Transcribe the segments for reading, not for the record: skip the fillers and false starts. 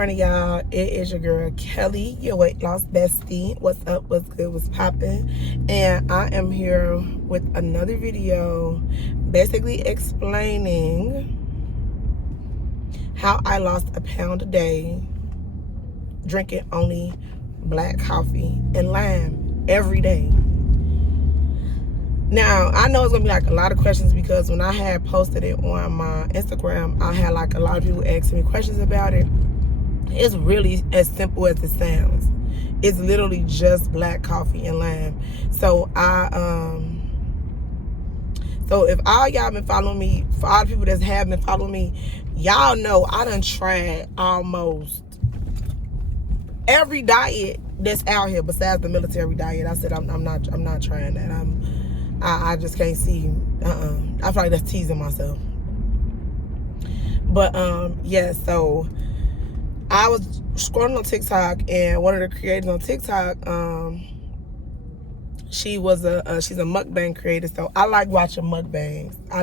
morning, y'all. It is your girl Kelly, your weight loss bestie. What's up, what's good, what's popping? And I am here with another video basically explaining how I lost a pound a day drinking only black coffee and lime every day. Now, I know it's gonna be like a lot of questions because when I had posted it on my Instagram, I had like a lot of people asking me questions about it. It's really as simple as it sounds. It's literally just black coffee and lime. So so if all y'all been following me, for all the people that have been following me, y'all know I done tried almost every diet that's out here besides the military diet. I said I'm not trying that. I just can't see. I feel like that's teasing myself. But yeah. So I was scrolling on TikTok, and one of the creators on TikTok, she's a mukbang creator. So I like watching mukbangs. I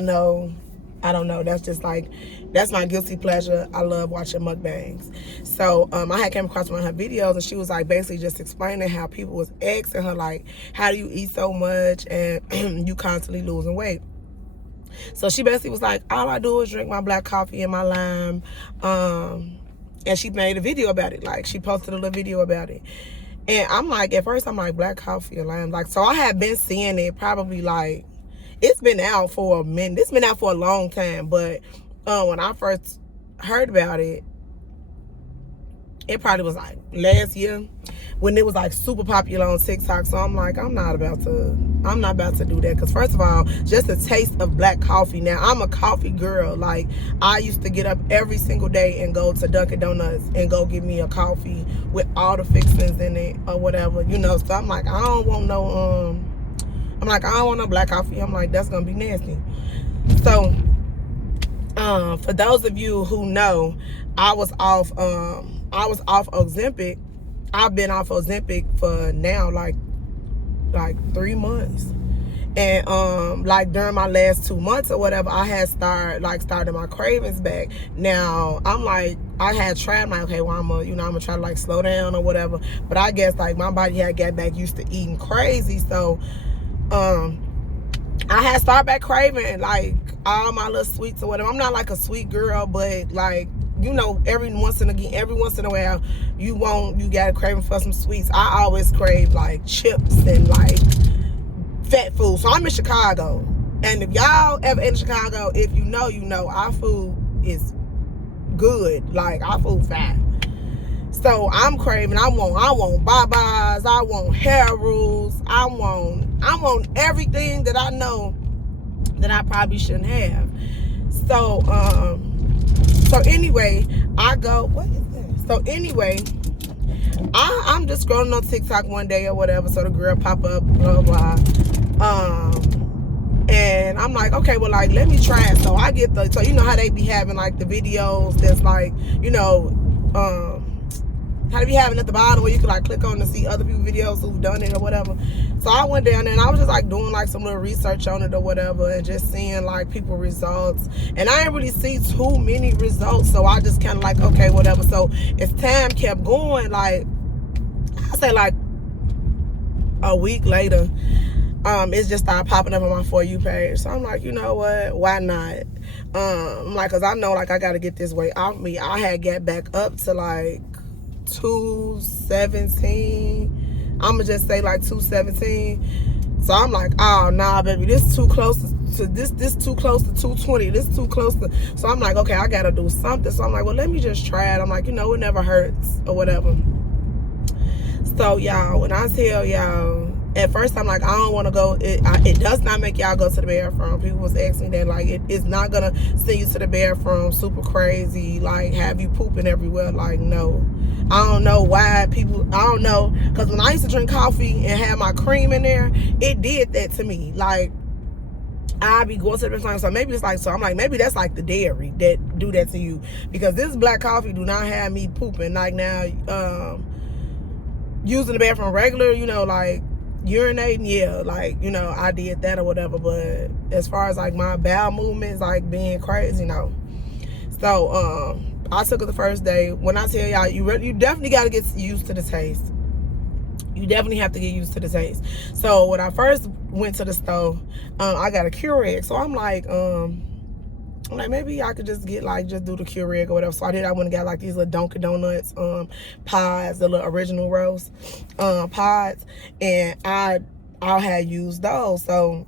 don't know. That's my guilty pleasure. I love watching mukbangs. So I had came across one of her videos, and she was like basically just explaining how people was asking her like, how do you eat so much and you constantly losing weight? So she basically was like, all I do is drink my black coffee and my lime. And she made a video about it. Like, she posted a little video about it. And I'm like, at first I'm like, black coffee and lime. Like, so I have been seeing it probably like, it's been out for a minute. It's been out for a long time. But when I first heard about it, it probably was like last year when it was like super popular on TikTok. So I'm like, I'm not about to do that. Because first of all, just a taste of black coffee. Now, I'm a coffee girl. Like, I used to get up every single day and go to Dunkin' Donuts and go get me a coffee with all the fixings in it or whatever, you know. So I'm like, I don't want no black coffee. I'm like, that's gonna be nasty. So for those of you who know, I was off Ozempic. I've been off Ozempic for now like 3 months. And like during my last 2 months or whatever, I had started my cravings back. Now I'm like, I had tried my, okay, well I'm gonna try to like slow down or whatever. But I guess like my body had got back used to eating crazy. So I had started back craving like all my little sweets or whatever. I'm not like a sweet girl, but like, you know, every once in a while, you got a craving for some sweets. I always crave like chips and like fat food. So I'm in Chicago, and if y'all ever in Chicago, if you know, our food is good. Like, our food fat. So I'm craving. I want Babas. I want hair rules. I want everything that I know that I probably shouldn't have. So anyway, I'm just scrolling on TikTok one day or whatever. So the girl pop up, blah, blah. And I'm like, okay, well, like, let me try it. So I get so you know how they be having like the videos that's like, you know, how they be having at the bottom where you can like click on to see other people's videos who've done it or whatever. So I went down there and I was just like doing like some little research on it or whatever, and just seeing like people results. And I didn't really see too many results, so I just kind of like, okay, whatever. So as time kept going, like I say like a week later, it just started popping up on my For You page. So I'm like, you know what, why not? I'm like, cause I know like I gotta get this weight off me. I had got back up to like 217. I'ma just say like 217. So I'm like, oh nah, baby, this too close to this too close to 220. This too close to. So I'm like, okay, I gotta do something. So I'm like, well, let me just try it. I'm like, you know, it never hurts or whatever. So y'all, when I tell y'all, at first I'm like, I don't want to go. It does not make y'all go to the bathroom. People was asking me that, like, it's not gonna send you to the bathroom super crazy, like have you pooping everywhere. Like, no. I don't know why people, I don't know, because when I used to drink coffee and have my cream in there, it did that to me. Like, I'd be going to the bathroom. So maybe it's like, so I'm like, maybe that's like the dairy that do that to you, because this black coffee do not have me pooping. Like, now using the bathroom regular, you know, like urinating, yeah, like, you know, I did that or whatever. But as far as like my bowel movements, like being crazy, no. So I took it the first day. When I tell y'all, you definitely got to get used to the taste. You definitely have to get used to the taste. So when I first went to the store, I got a Keurig. So I'm like maybe I could just get just do the Keurig or whatever. So I did. I went and got like these little Dunkin' Donuts pods, the little original roast pods, and I had used those. So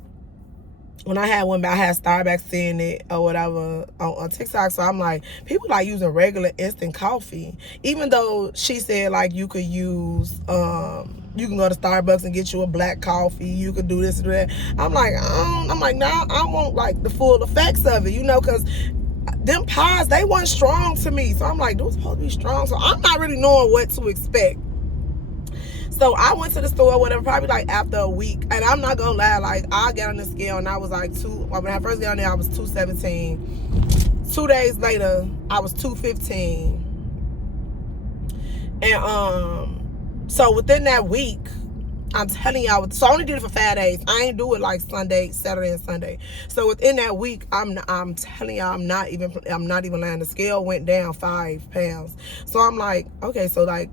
when I had one, I had Starbucks seeing it or whatever on TikTok. So I'm like, people like using regular instant coffee, even though she said like you could use you can go to Starbucks and get you a black coffee. You could do this and that. I'm like, no, I want like the full effects of it, because them pods, they weren't strong to me. So I'm like, those supposed to be strong. So I'm not really knowing what to expect. So I went to the store, whatever, probably like after a week. And I'm not going to lie, like I got on the scale and I was like when I first got on there, I was 217. 2 days later, I was 215. And so within that week, I'm telling y'all, so I only did it for 5 days. I ain't do it like Sunday, Saturday, and Sunday. So within that week, I'm telling y'all, I'm not even lying. The scale went down 5 pounds. So I'm like, okay, so like,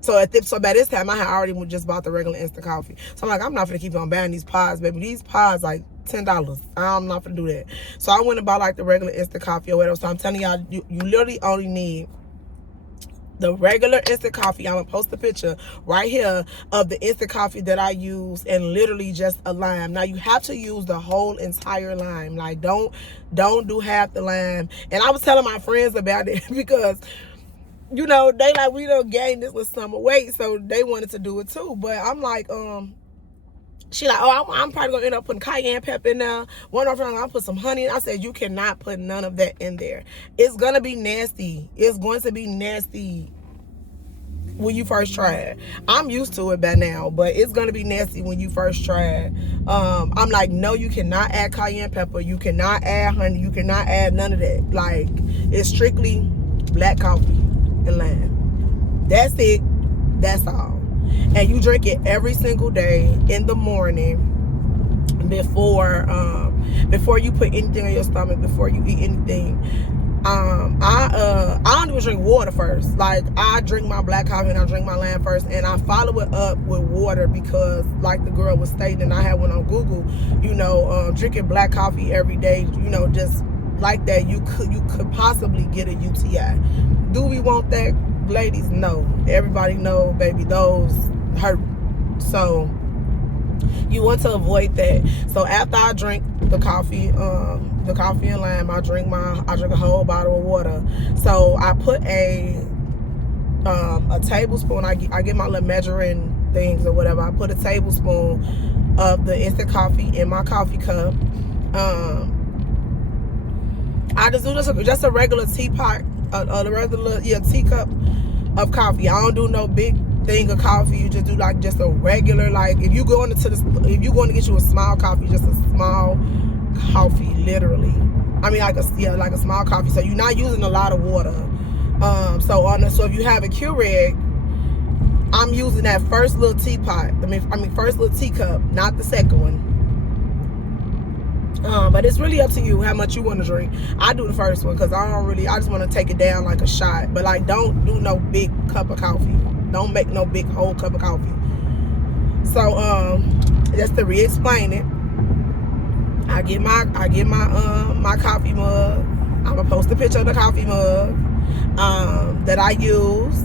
so by this time, I had already just bought the regular instant coffee. So I'm like, I'm not gonna keep on buying these pods, baby. These pods like $10. I'm not gonna do that. So I went and bought like the regular instant coffee or whatever. So I'm telling y'all, you literally only need the regular instant coffee. I'm gonna post a picture right here of the instant coffee that I use, and literally just a lime. Now you have to use the whole entire lime. Like don't do half the lime. And I was telling my friends about it because they like, we don't gain this with summer weight, so they wanted to do it too. But I'm like, she like, I'm probably gonna end up putting cayenne pepper in there. One of them, I'll put some honey. I said, you cannot put none of that in there. It's gonna be nasty. It's going to be nasty when you first try it. I'm used to it by now, but it's gonna be nasty when you first try it. I'm like, no, you cannot add cayenne pepper. You cannot add honey. You cannot add none of that. Like, it's strictly black coffee and lime. That's it. That's all. And you drink it every single day in the morning before you put anything in your stomach, before you eat anything. I don't even drink water first. Like, I drink my black coffee and I drink my lime first, and I follow it up with water because, like the girl was stating, and I had one on Google, drinking black coffee every day, just like that, you could possibly get a UTI. Do we want that, ladies? No. Everybody know, baby, those hurt. So you want to avoid that. So after I drink the coffee and lime, I drink a whole bottle of water. So I put a tablespoon. I get my little measuring things or whatever. I put a tablespoon of the instant coffee in my coffee cup. I just do just a regular teapot, a regular teacup of coffee. I don't do no big thing of coffee. You just do like just a regular, like if you're going to get you a small coffee, just a small coffee, literally. I mean, like a small coffee. So you're not using a lot of water. So if you have a Keurig, I'm using that first little teapot. First little teacup, not the second one. But it's really up to you how much you want to drink. I do the first one because I just want to take it down like a shot. But like, don't do no big cup of coffee. Don't make no big whole cup of coffee. So just to re-explain it, I get my coffee mug. I'm gonna post a picture of the coffee mug that I use.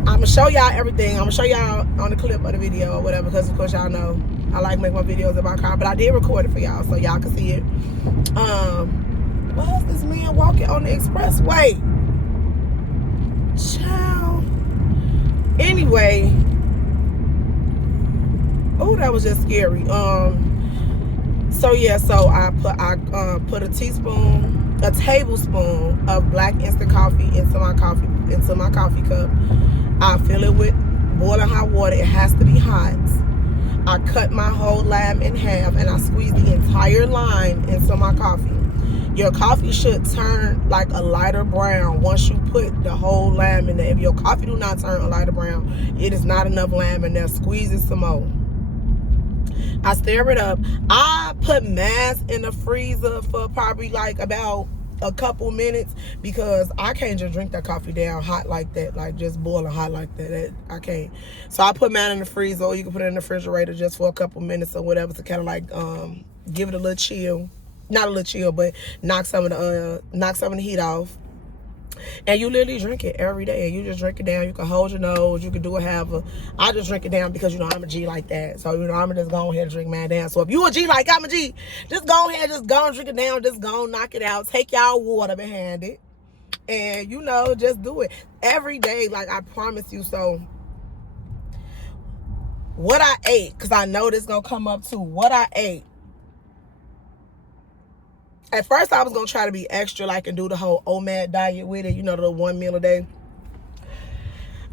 I'm gonna show y'all everything. I'm gonna show y'all on the clip of the video or whatever, because of course y'all know I like making my videos about car, but I did record it for y'all so y'all can see it. Why is this man walking on the expressway? Child. Anyway, oh, that was just scary. So I put a tablespoon of black instant coffee into my coffee cup. I fill it with boiling hot water. It has to be hot. I cut my whole lime in half and I squeeze the entire lime into my coffee. Your coffee should turn like a lighter brown once you put the whole lime in there. If your coffee do not turn a lighter brown, it is not enough lime in there. Squeeze it some more. I stir it up. I put mass in the freezer for probably like about a couple minutes, because I can't just drink that coffee down hot like that, like just boiling hot like that. I can't. So I put mine in the freezer, or you can put it in the refrigerator just for a couple minutes or whatever, to kind of like give it a little chill. Not a little chill, but knock some of the heat off. And you literally drink it every day, and you just drink it down. You can hold your nose, you can do it however. I just drink it down because, you know, I'm a G like that. So, you know, I'm just go ahead and drink mine down. So if you a G like I'm a G, just go ahead, just go and drink it down, just go and knock it out. Take y'all water behind it, and, you know, just do it every day. Like, I promise you. So what I ate, because I know this gonna come up too, what I ate. At first, I was going to try to be extra, like, and do the whole OMAD diet with it, you know, the 1 meal a day.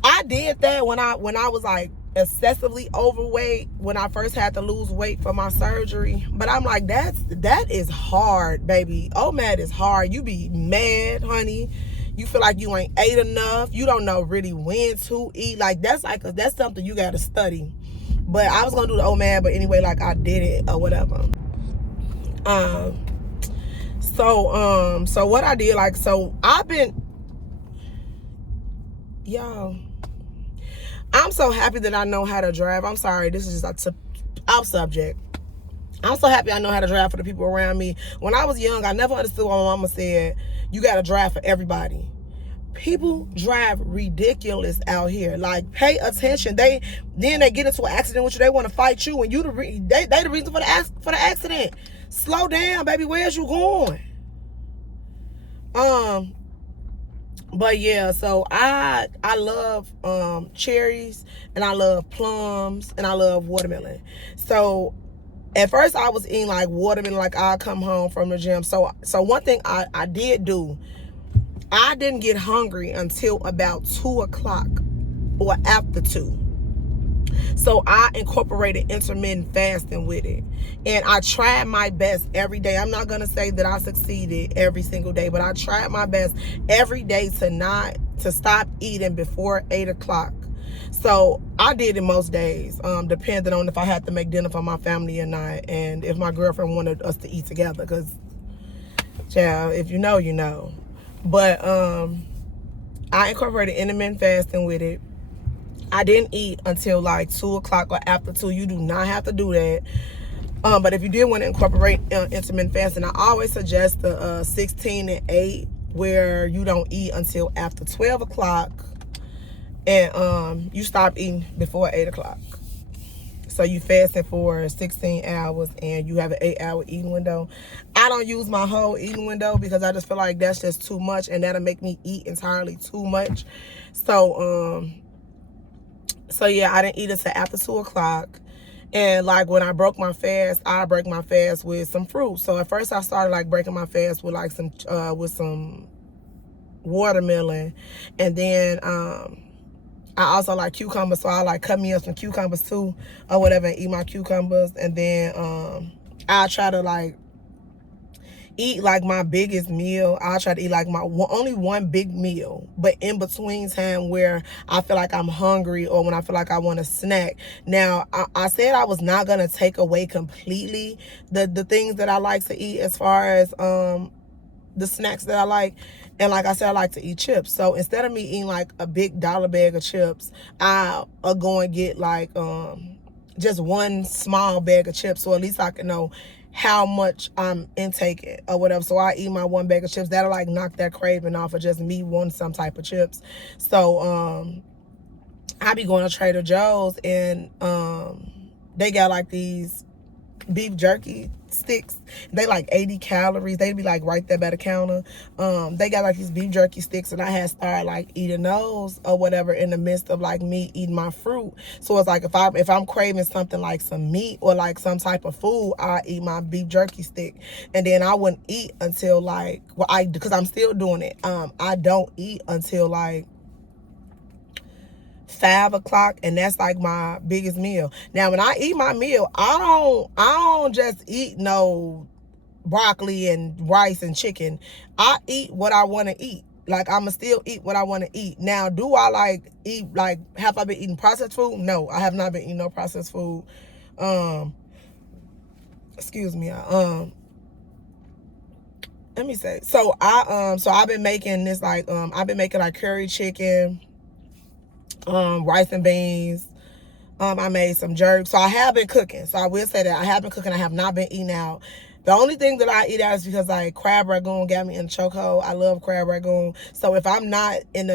I did that when I was, like, excessively overweight, when I first had to lose weight for my surgery. But I'm like, that is hard, baby. OMAD is hard. You be mad, honey. You feel like you ain't ate enough. You don't know really when to eat. Like, that's something you got to study. But I was going to do the OMAD, but anyway, like, I did it or whatever. So what I did, like, so I've been, y'all, I'm so happy that I know how to drive. I'm sorry, this is just off subject. I'm so happy I know how to drive for the people around me. When I was young, I never understood what my mama said, you got to drive for everybody. People drive ridiculous out here. Like, pay attention. Then they get into an accident with you. They want to fight you, and you they the reason for the accident. Slow down, baby. Where's you going? But yeah, so I love cherries, and I love plums, and I love watermelon. So at first I was eating like watermelon, like I come home from the gym. So one thing I did do, I didn't get hungry until about 2 o'clock or after 2. So I incorporated intermittent fasting with it. And I tried my best every day. I'm not going to say that I succeeded every single day, but I tried my best every day to stop eating before 8 o'clock. So I did it most days, depending on if I had to make dinner for my family or not, and if my girlfriend wanted us to eat together, because, child, if you know, you know. But I incorporated intermittent fasting with it. I didn't eat until like 2 o'clock or after 2. You do not have to do that. But if you did want to incorporate intermittent fasting, I always suggest the 16 and 8, where you don't eat until after 12 o'clock, and you stop eating before 8 o'clock. So you fasting for 16 hours, and you have an 8-hour eating window. I don't use my whole eating window because I just feel like that's just too much, and that'll make me eat entirely too much. So yeah, I didn't eat until after 2 o'clock. And like when I broke my fast, I break my fast with some fruit. So at first I started like breaking my fast with like some watermelon. And then I also like cucumbers, so I like cut me up some cucumbers too or whatever and eat my cucumbers. And then I try to like eat like my biggest meal. I try to eat like my only one big meal, but in between time where I feel like I'm hungry or when I feel like I want a snack. Now I said I was not gonna take away completely the things that I like to eat as far as the snacks that I like. And like I said, I like to eat chips. So instead of me eating like a big dollar bag of chips, I'll go and get like just one small bag of chips, so at least I can know how much I'm intaking or whatever. So I eat my one bag of chips. That'll like knock that craving off of just me wanting some type of chips. So I be going to Trader Joe's, and they got like these beef jerky sticks. They like 80 calories. They be like right there by the counter. They got like these beef jerky sticks, and I had started like eating those or whatever in the midst of like me eating my fruit. So it's like if I'm craving something like some meat or like some type of food, I eat my beef jerky stick. And then I wouldn't eat until like, because I'm still doing it. I don't eat until like 5 o'clock, and that's like my biggest meal. Now when I eat my meal, I don't just eat no broccoli and rice and chicken. I eat what I want to eat. Like, I'ma still eat what I want to eat. Now, do I like eat, like, have I been eating processed food? No, I have not been eating no processed food. Excuse me. let me say. So I've been making this like I've been making like curry chicken, rice and beans. I made some jerk. So I have been cooking. So I will say that I have been cooking. I have not been eating out. The only thing that I eat out is because like crab rangoon got me in the chokehold. I love crab rangoon. So if I'm not eating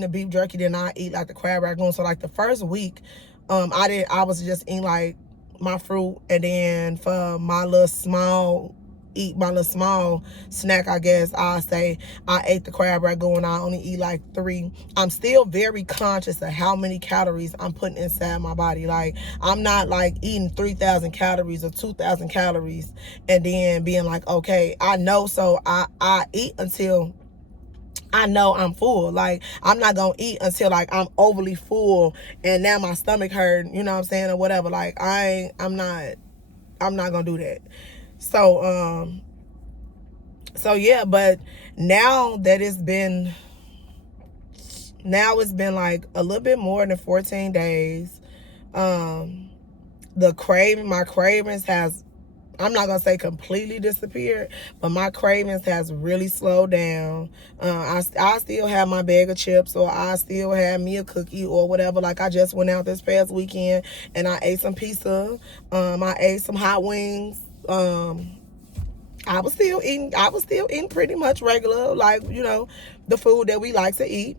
the beef jerky, then I eat like the crab rangoon. So like the first week, I was just eating like my fruit, and then for my little small snack, I guess I say I ate the crab rangoon. I only eat like 3. I'm still very conscious of how many calories I'm putting inside my body. Like I'm not like eating 3,000 calories or 2,000 calories and then being like, okay, I know, so I eat until I know I'm full. Like I'm not gonna eat until like I'm overly full and now my stomach hurt, you know what I'm saying, or whatever. Like I'm not gonna do that. So yeah, but now it's been like a little bit more than 14 days. My cravings has, I'm not gonna say completely disappeared, but my cravings has really slowed down. I still have my bag of chips, or I still have me a cookie or whatever. Like I just went out this past weekend and I ate some pizza. I ate some hot wings. I was still eating pretty much regular, like, you know, the food that we like to eat.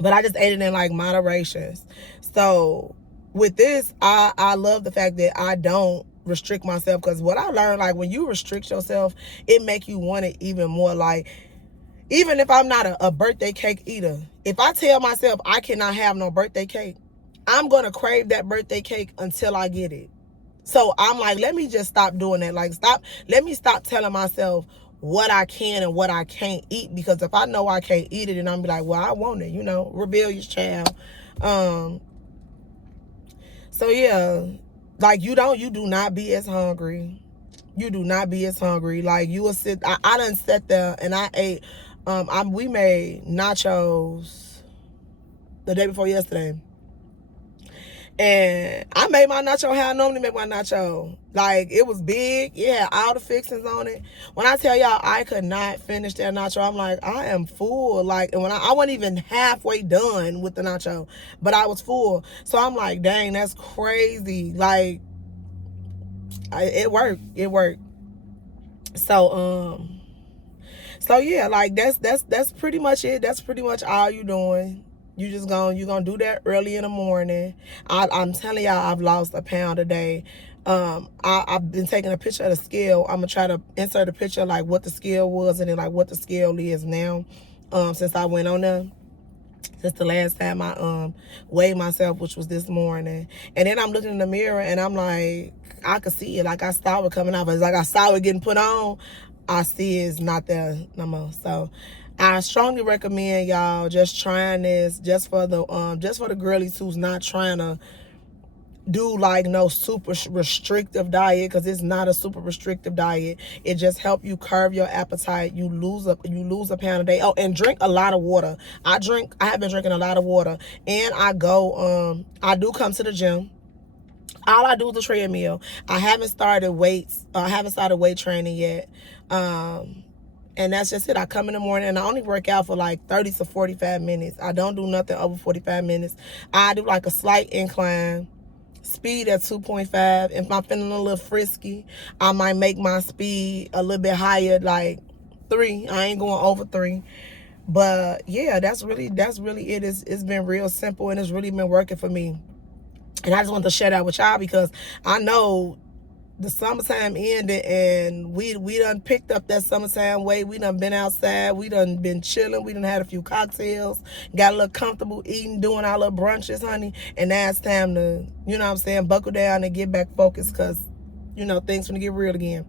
But I just ate it in like moderations. So with this, I love the fact that I don't restrict myself, because what I learned, like when you restrict yourself, it make you want it even more. Like even if I'm not a birthday cake eater, if I tell myself I cannot have no birthday cake, I'm gonna crave that birthday cake until I get it. So I'm like, let me just stop doing that. Like let me stop telling myself what I can and what I can't eat, because if I know I can't eat it, then I'm be like, well, I want it, you know, rebellious child. So yeah, like you do not be as hungry. You do not be as hungry. Like you will sit, I done sat there and I ate, we made nachos the day before yesterday. And I made my nacho how I normally make my nacho. Like, it was big. It had all the fixings on it. When I tell y'all I could not finish that nacho, I'm like, I am full. Like, and when I wasn't even halfway done with the nacho, but I was full. So I'm like, dang, that's crazy. Like, it worked. It worked. So, yeah, like that's pretty much it. That's pretty much all you doing. You're gonna do that early in the morning. I'm telling y'all, I've lost a pound a day. I've been taking a picture of the scale. I'm gonna try to insert a picture of like what the scale was and then like what the scale is now. Since I went on there, since the last time I weighed myself, which was this morning. And then I'm looking in the mirror and I'm like, I could see it. Like I saw it coming off. It's like I saw it getting put on. I see it's not there no more. So I strongly recommend y'all just trying this, just for the girlies who's not trying to do like no super restrictive diet, because it's not a super restrictive diet. It just help you curb your appetite. You lose a pound a day. Oh, and drink a lot of water. I have been drinking a lot of water, and I do come to the gym. All I do is the treadmill. I haven't started weight training yet. And that's just it. I come in the morning and I only work out for like 30 to 45 minutes. I don't do nothing over 45 minutes. I do like a slight incline, speed at 2.5. If I'm feeling a little frisky, I might make my speed a little bit higher, like 3. I ain't going over 3. But yeah, that's really it. It's been real simple and it's really been working for me. And I just want to share that with y'all, because I know the summertime ended and we done picked up that summertime weight. We done been outside. We done been chilling. We done had a few cocktails, got a little comfortable eating, doing our little brunches, honey. And now it's time to, you know what I'm saying, buckle down and get back focused, because, you know, things gonna get real again.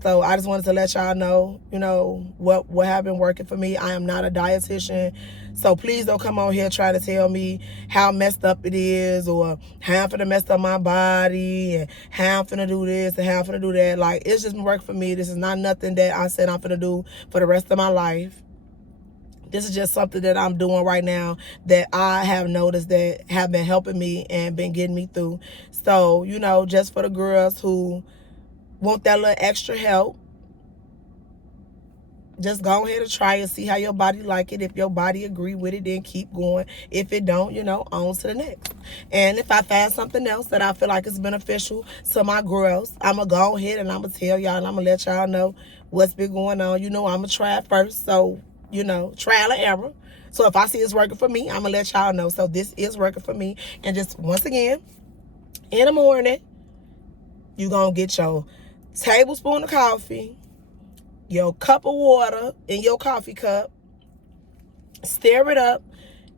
So I just wanted to let y'all know, you know, what have been working for me. I am not a dietitian. So please don't come on here trying to tell me how messed up it is, or how I'm finna mess up my body, and how I'm finna do this and how I'm finna do that. Like, it's just been working for me. This is not nothing that I said I'm finna do for the rest of my life. This is just something that I'm doing right now that I have noticed that have been helping me and been getting me through. So, you know, just for the girls who want that little extra help, just go ahead and try it, see how your body like it. If your body agree with it, then keep going. If it don't, on to the next. And if I find something else that I feel like is beneficial to my girls, I'm going to go ahead and I'm going to tell y'all, and I'm going to let y'all know what's been going on. I'm going to try it first. So, trial and error. So if I see it's working for me, I'm going to let y'all know. So this is working for me. And just once again, in the morning, you're going to get your tablespoon of coffee, your cup of water in your coffee cup, stir it up,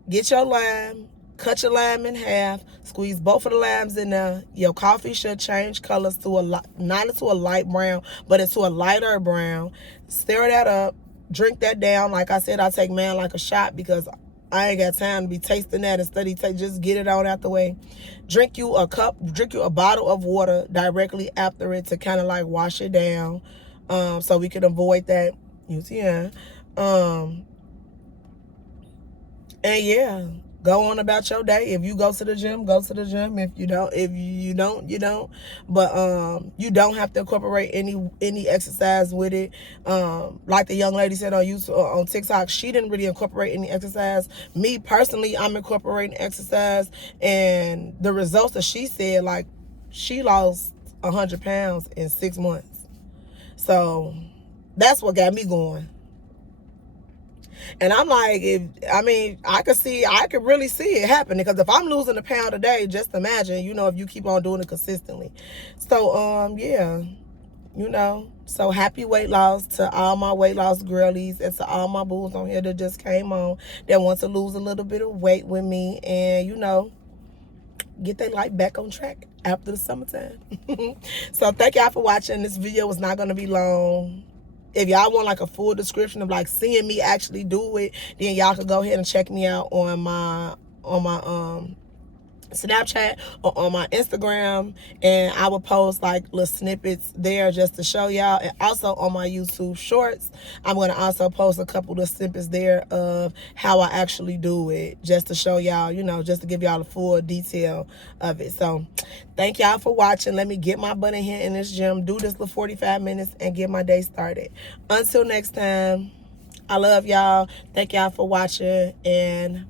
get your lime, cut your lime in half, squeeze both of the limes in there. Your coffee should change colors to not into a light brown, but into a lighter brown. Stir that up, drink that down. Like I said, I take mine like a shot because I ain't got time to be tasting that and study. Just get it on out the way. Drink you a bottle of water directly after it to kind of like wash it down, so we can avoid that UTI. And yeah, go on about your day. If you go to the gym, go to the gym. If you don't, you don't. But you don't have to incorporate any exercise with it. Like the young lady said on YouTube, on TikTok, she didn't really incorporate any exercise. Me personally, I'm incorporating exercise, and the results that she said, like she lost 100 pounds in 6 months. So that's what got me going. And I'm like, I could really see it happening, because if I'm losing a pound a day, just imagine, if you keep on doing it consistently. So, yeah, so happy weight loss to all my weight loss girlies and to all my booze on here that just came on that want to lose a little bit of weight with me and, get their life back on track after the summertime. So thank y'all for watching. This video was not going to be long. If y'all want like a full description of like seeing me actually do it, then y'all can go ahead and check me out on my Snapchat or on my Instagram, and I will post like little snippets there just to show y'all. And also on my YouTube shorts, I'm going to also post a couple of snippets there of how I actually do it, just to show y'all, just to give y'all the full detail of it. So thank y'all for watching. Let me get my butt in here in this gym, do this little 45 minutes and get my day started. Until next time, I love y'all. Thank y'all for watching, and